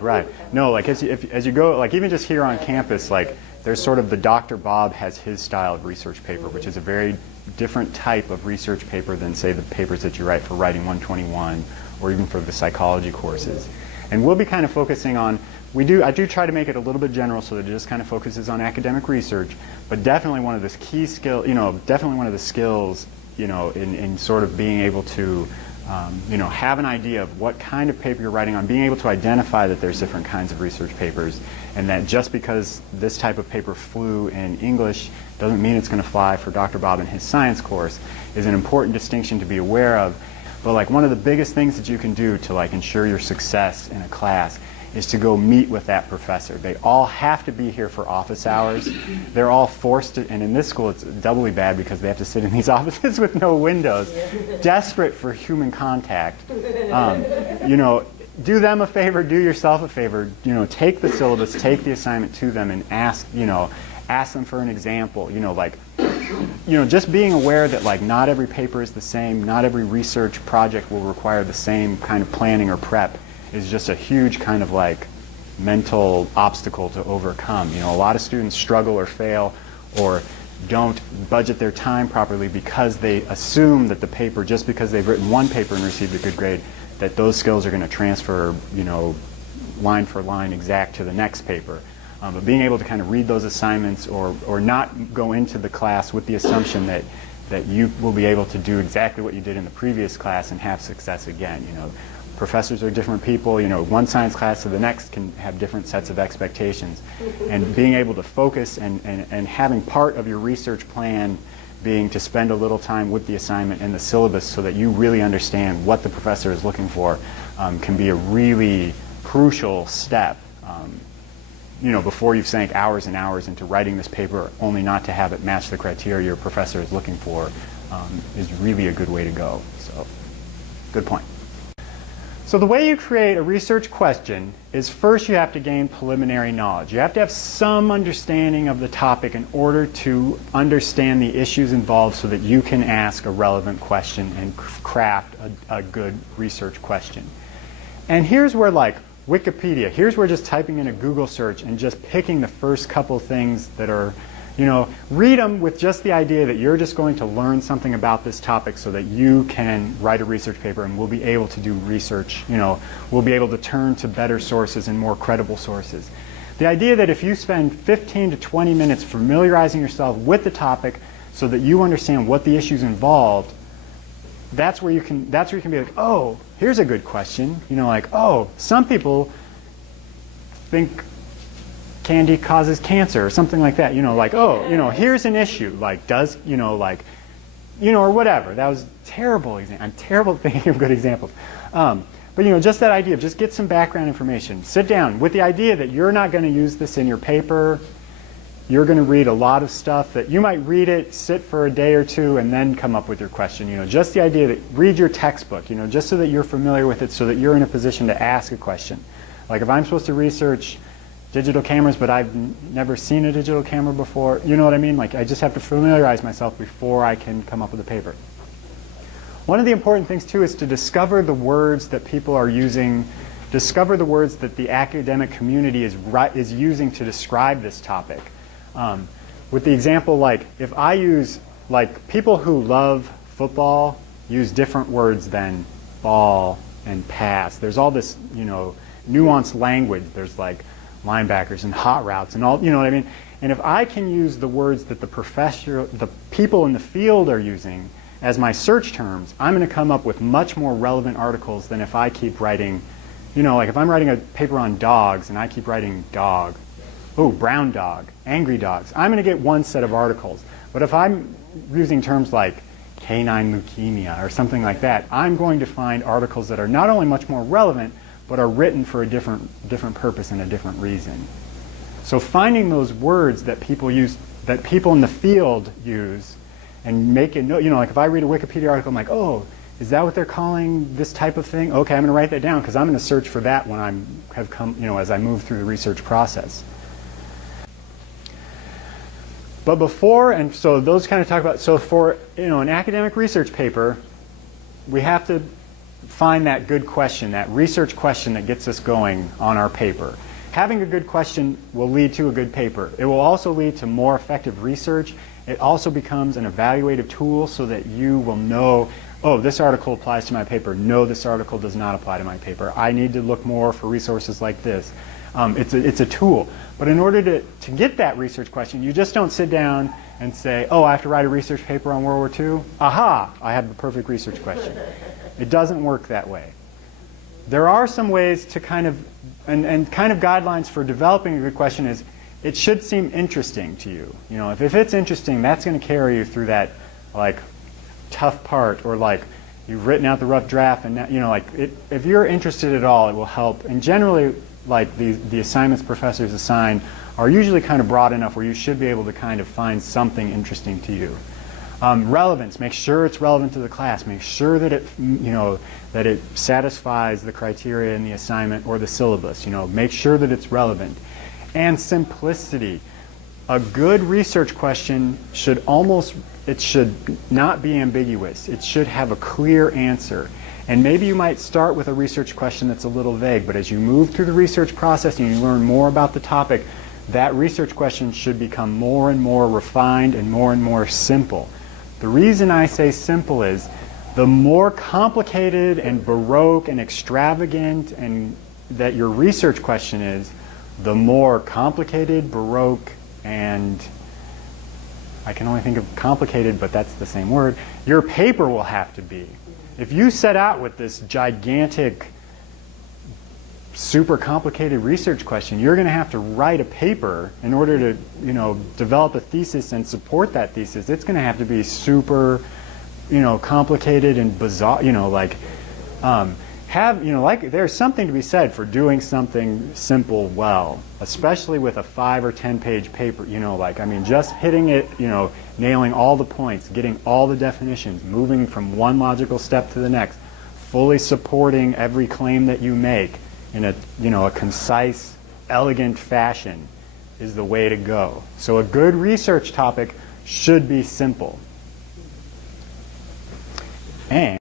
right. No, like as you go, like even just here on campus, like there's sort of the Dr. Bob has his style of research paper, which is a very different type of research paper than, say, the papers that you write for Writing 121 or even for the psychology courses. And we'll be kind of focusing on, I do try to make it a little bit general so that it just kind of focuses on academic research, but definitely one of the key skills, definitely one of the skills, in sort of being able to, have an idea of what kind of paper you're writing on, being able to identify that there's different kinds of research papers, and that just because this type of paper flew in English doesn't mean it's going to fly for Dr. Bob and his science course, is an important distinction to be aware of. But like one of the biggest things that you can do to like ensure your success in a class is to go meet with that professor. They all have to be here for office hours. They're all forced to, and in this school it's doubly bad because they have to sit in these offices with no windows, desperate for human contact. Do them a favor, do yourself a favor, take the syllabus, take the assignment to them and ask them for an example, just being aware that like not every paper is the same, not every research project will require the same kind of planning or prep is just a huge kind of like mental obstacle to overcome. A lot of students struggle or fail or don't budget their time properly because they assume that the paper, just because they've written one paper and received a good grade, that those skills are going to transfer, line for line exact to the next paper. But being able to kind of read those assignments or not go into the class with the assumption that you will be able to do exactly what you did in the previous class and have success again. Professors are different people. One science class to the next can have different sets of expectations. And being able to focus and having part of your research plan being to spend a little time with the assignment and the syllabus so that you really understand what the professor is looking for can be a really crucial step. Before you've sank hours and hours into writing this paper only not to have it match the criteria your professor is looking for is really a good way to go. So, good point. So the way you create a research question is first you have to gain preliminary knowledge. You have to have some understanding of the topic in order to understand the issues involved so that you can ask a relevant question and craft a good research question. And here's where like Wikipedia, here's where just typing in a Google search and just picking the first couple things that are, read them with just the idea that you're just going to learn something about this topic so that you can write a research paper and we'll be able to do research, we'll be able to turn to better sources and more credible sources. The idea that if you spend 15 to 20 minutes familiarizing yourself with the topic so that you understand what the issues involved, that's where you can be like, oh, here's a good question. Some people think candy causes cancer or something like that. Here's an issue. Or whatever. That was a terrible example. I'm terrible at thinking of good examples. But just that idea of just get some background information. Sit down with the idea that you're not going to use this in your paper. You're going to read a lot of stuff that you might read it, sit for a day or two, and then come up with your question. Just the idea that read your textbook, just so that you're familiar with it so that you're in a position to ask a question. Like if I'm supposed to research digital cameras, but I've never seen a digital camera before, you know what I mean? Like I just have to familiarize myself before I can come up with a paper. One of the important things too is to discover the words that people are using, discover the words that the academic community is using to describe this topic. With the example, like if I use, like people who love football use different words than ball and pass. There's all this, nuanced language. There's like linebackers and hot routes and all, you know what I mean? And if I can use the words that the people in the field are using as my search terms, I'm going to come up with much more relevant articles than if I keep writing, like if I'm writing a paper on dogs and I keep writing dog, brown dog, angry dogs, I'm going to get one set of articles. But if I'm using terms like canine leukemia or something like that, I'm going to find articles that are not only much more relevant, but are written for a different purpose and a different reason. So finding those words that people use, that people in the field use, and make it, like if I read a Wikipedia article, I'm like, oh, is that what they're calling this type of thing? Okay, I'm going to write that down because I'm going to search for that when as I move through the research process. But before, and so those kind of talk about, so for an academic research paper, we have to find that good question, that research question that gets us going on our paper. Having a good question will lead to a good paper. It will also lead to more effective research. It also becomes an evaluative tool so that you will know, oh, this article applies to my paper. No, this article does not apply to my paper. I need to look more for resources like this. It's a tool. But in order to get that research question, you just don't sit down and say, oh, I have to write a research paper on World War II. Aha, I have the perfect research question. It doesn't work that way. There are some ways to kind of guidelines for developing a good question is it should seem interesting to you. You know, if it's interesting, that's going to carry you through that like tough part, or like you've written out the rough draft, and that, you know, like if you're interested at all, it will help. And generally, like the assignments professors assign are usually kind of broad enough where you should be able to kind of find something interesting to you. Relevance, make sure it's relevant to the class. Make sure that that it satisfies the criteria in the assignment or the syllabus. You know, make sure that it's relevant. And simplicity. A good research question should not be ambiguous. It should have a clear answer. And maybe you might start with a research question that's a little vague, but as you move through the research process and you learn more about the topic, that research question should become more and more refined and more simple. The reason I say simple is the more complicated and baroque and extravagant and that your research question is, the more complicated, baroque, and I can only think of complicated, but that's the same word, your paper will have to be. If you set out with this gigantic, super complicated research question, you're going to have to write a paper in order to, develop a thesis and support that thesis. It's going to have to be super, complicated and bizarre, there's something to be said for doing something simple well, especially with a 5 or 10 page paper, just hitting it, nailing all the points, getting all the definitions, moving from one logical step to the next, fully supporting every claim that you make in a concise, elegant fashion is the way to go. So a good research topic should be simple. And